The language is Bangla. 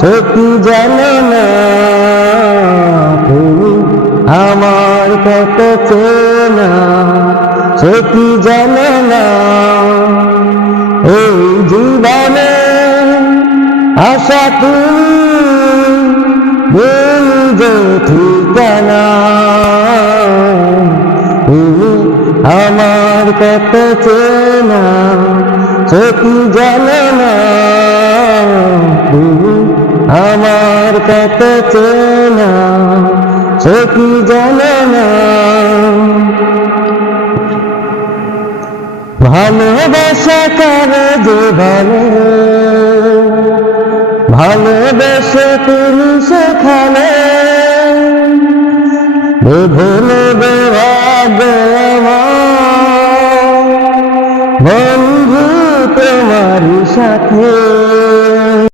সে কি জানো তুমি আমার কত চেনা সে কি জানো এই জীবনে আশা তুমি আমার কত চেনা আমার কত চেনা সে কি জানো না। ভালোবাসা করে যে ভালো ভালোবেসে তুমি সেখানে। ভুলে বন্ধু তোমার সাথে।